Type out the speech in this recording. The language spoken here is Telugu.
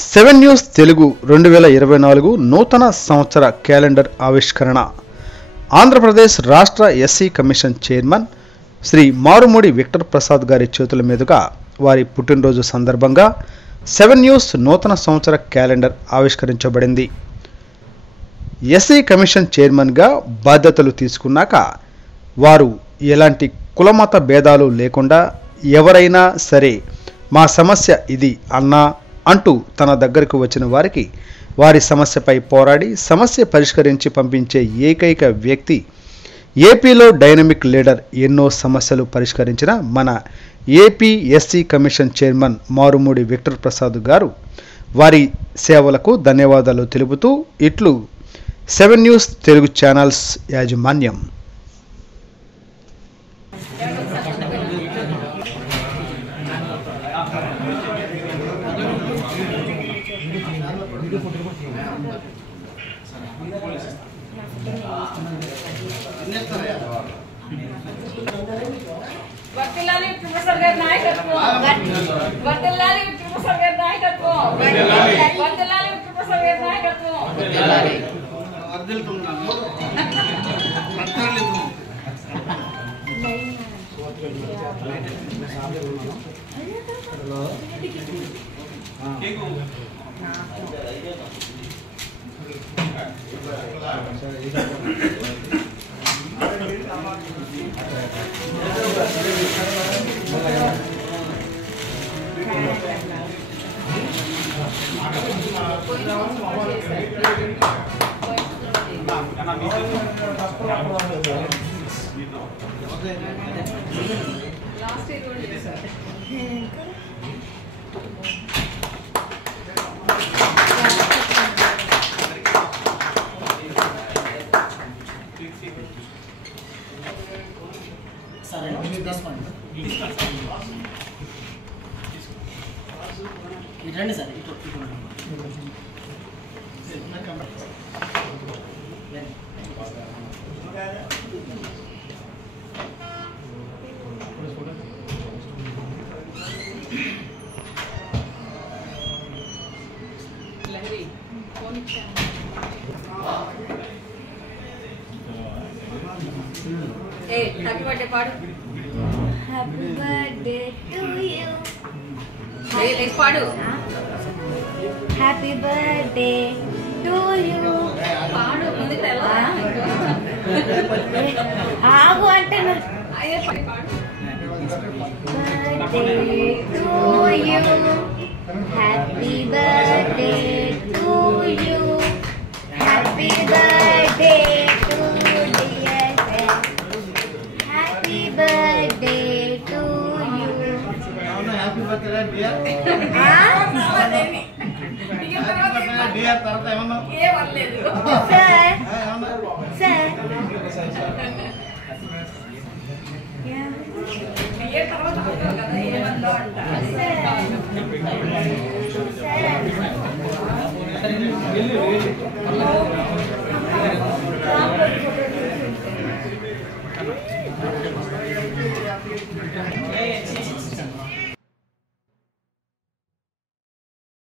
7 న్యూస్ తెలుగు 2024 నూతన సంవత్సర క్యాలెండర్ ఆవిష్కరణ. ఆంధ్రప్రదేశ్ రాష్ట్ర SC commission chairman Shri Marumudi Victor Prasad గారి చేతుల మీదుగా వారి పుట్టినరోజు సందర్భంగా 7 న్యూస్ నూతన సంవత్సర క్యాలెండర్ ఆవిష్కరించబడింది. ఎస్సీ కమిషన్ చైర్మన్గా బాధ్యతలు తీసుకున్నాక వారు ఎలాంటి కులమత భేదాలు లేకుండా ఎవరైనా సరే మా సమస్య ఇది అన్నా అంటూ తన దగ్గరకు వచ్చిన వారికి వారి సమస్యపై పోరాడి సమస్య పరిష్కరించి పంపించే ఏకైక వ్యక్తి, ఏపీలో డైనమిక్ లీడర్, ఎన్నో సమస్యలు పరిష్కరించిన మన AP SC commission chairman Marumudi Victor Prasad గారు. వారి సేవలకు ధన్యవాదాలు తెలుపుతూ ఇట్లు 7 న్యూస్ తెలుగు ఛానల్స్ యాజమాన్యం. వర్తిల్లాలి ప్రొఫెసర్ గారి నాయకత్వం. వర్తిల్లాలి ప్రొఫెసర్ గారి నాయకత్వం. వర్తిల్లాలి ప్రొఫెసర్ గారి నాయకత్వం. వర్తిల్తున్నాను. లాస్ట్ ఇయర్ కూడా చేశారు. రండి సార్ ఇటు లహరి ఫోన్ ఇచ్చాను. ఏ హ్యాపీ బర్త్డే పాడు. Happy birthday to you. ఏ పాడు. Happy birthday to you. పాడు ముందు తెల్లా. ఆగు అంటే అయ్యే పాడు. birthday to you. Happy birthday to you. Happy birthday to dear friend. Happy birthday to you. Happy birthday dear dear తర్వాత ఏమన్నా ఏ వల్లేదు. Sir. Sir. ఏ తర్వాత కదా ఏమన్నా అంట. Sir.